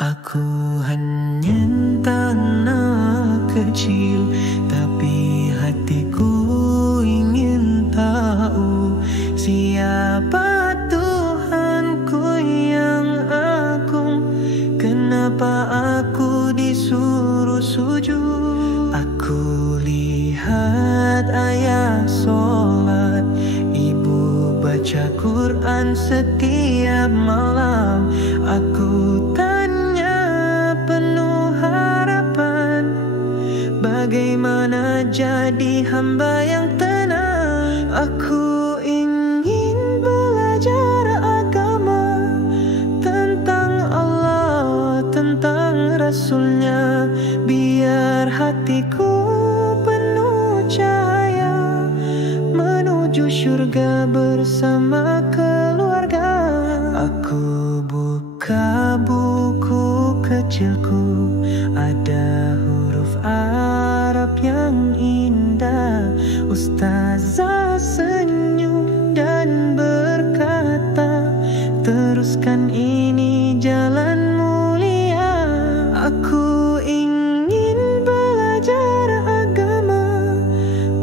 Aku hanya tanah kecil, tapi hatiku ingin tahu siapa Tuhanku yang agung. Kenapa aku disuruh sujud? Aku lihat ayah solat, ibu baca Quran setiap malam. Aku bagaimana jadi hamba yang tenang? Aku ingin belajar agama tentang Allah, tentang Rasulnya, biar hatiku penuh cahaya menuju syurga bersama keluarga. Aku buka buku kecilku, ada huruf Arab yang indah. Ustazah senyum dan berkata, teruskan ini jalan mulia. Aku ingin belajar agama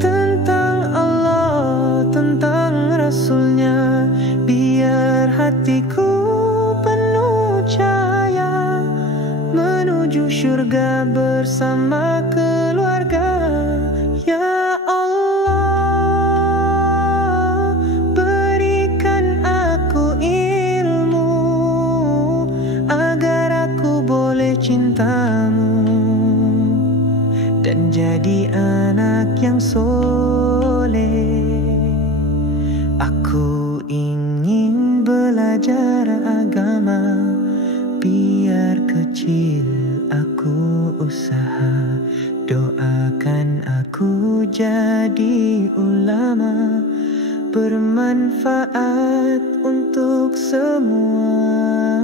tentang Allah, tentang Rasulnya, biar hatiku penuh cahaya menuju syurga bersama keluarga. Ya Allah, berikan aku ilmu agar aku boleh cintamu dan jadi anak yang soleh. Aku ingin belajar agama, biar kecil aku usaha. Doakan aku jadi ulama, bermanfaat untuk semua.